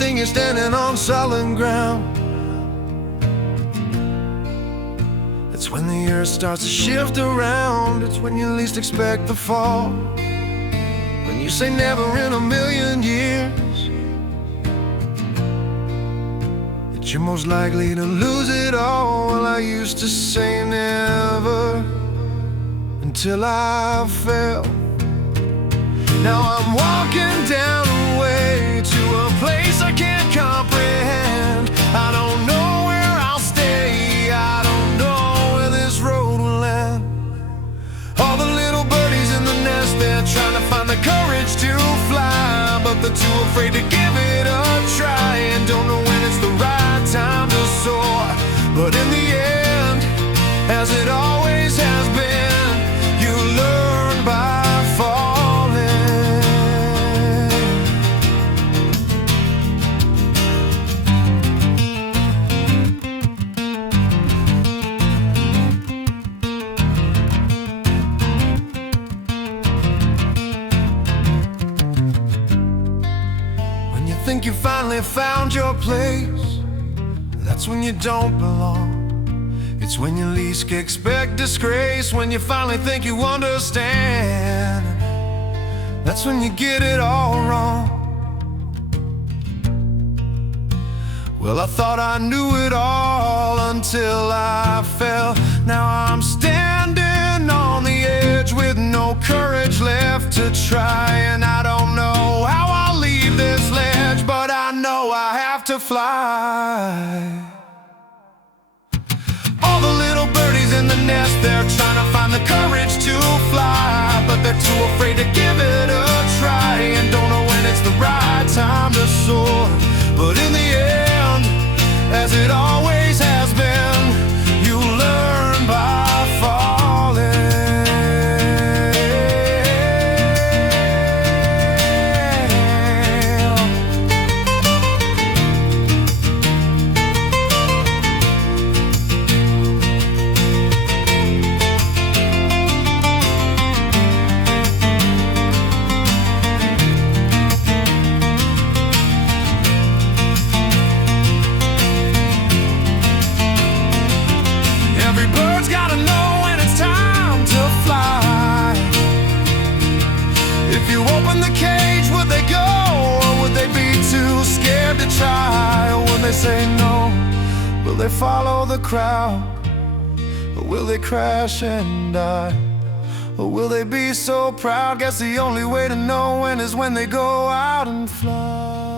think you're standing on solid ground. It's when the earth starts to shift around. It's when you least expect the fall. When you say never in a million years, that you're most likely to lose it all. Well, I used to say never until I fell. Now I'm walking down a way to a place I can't comprehend. I don't know where I'll stay, I don't know where this road will end. All the little birdies in the nest, they're trying to find the courage to fly, but they're too afraid to give it a try, and don't know when it's the right time to soar. But in the end, as it always has been, you learn by falling. When you think you finally found your place, that's when you don't belong. It's when you least expect disgrace. When you finally think you understand, that's when you get it all wrong. Well, I thought I knew it all until I fell. Now I'm standing on the edge with no courage left to try, and I don't know how I'll leave this ledge, but I know I have to fly. All the little birdies in the nest, they're trying to find the courage to fly, but they're too afraid to give it a try, and don't know when it's the right time to soar. But in the end, as it always has been, you learn by falling. Every bird's gotta know when it's time to fly. If you open the cage, would they go, or would they be too scared to try? Or would they say no? Will they follow the crowd? Or will they crash and die? Or will they be so proud? Guess the only way to know when is when they go out and fly.